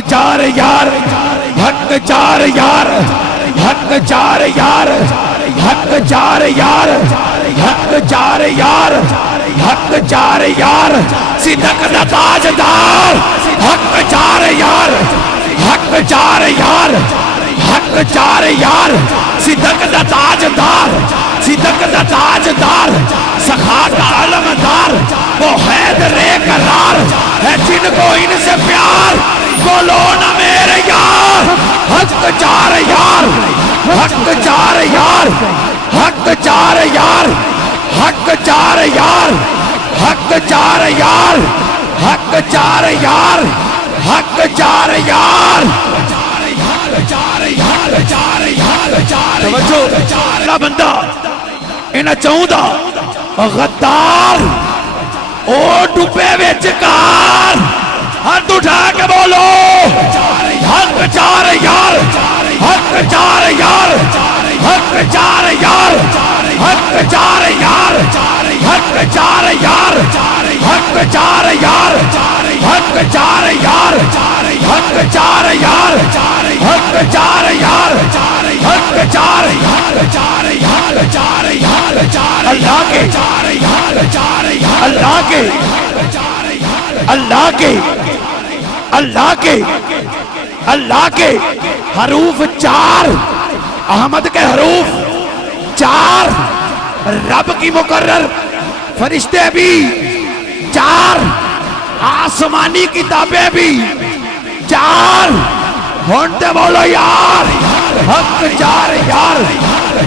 چار یار حق چار یار حق چار یار حق چار یار حق چار یار حق چار یار صدق دا تاجدار حق چار یار حق چار یار حق چار یار صدق دا تاجدار صدق دا تاجدار سخاوت کا علمدار وہ حیدر قرار ہے جن کو ان سے پیار بولو نا میرے یار حق چار یار حق چار یار حق چار یار حق چار یار حق چار یار حق چار یار حق چار یار توجہ بندہ انہاں چاہوندا غدار او ڈبے وچ کار ہاتھ اٹھا کے بولو حق چار یار حق چار یار حق چار یار حق چار یار حق چار یار حق چار یار حق چار یار حق چار یار حق چار یار حق چار اللہ کے اللہ کے اللہ کے اللہ کے اللہ کے حروف چار احمد کے حروف چار رب کی مقرر فرشتے بھی چار آسمانی کتابیں بھی چار ہونتے بولو یار حق چار یار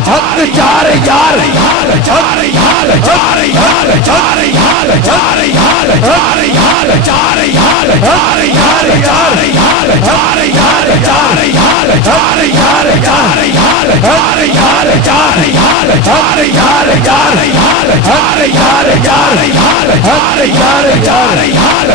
حق چار یار حق چار یار چار یار چار یار چار یار چار یار چار یار چار یار چار یار چار یار چار یار چار یار چار یار حق یار چار یار حق یار چار یار حق یار چار یار حق یار چار یار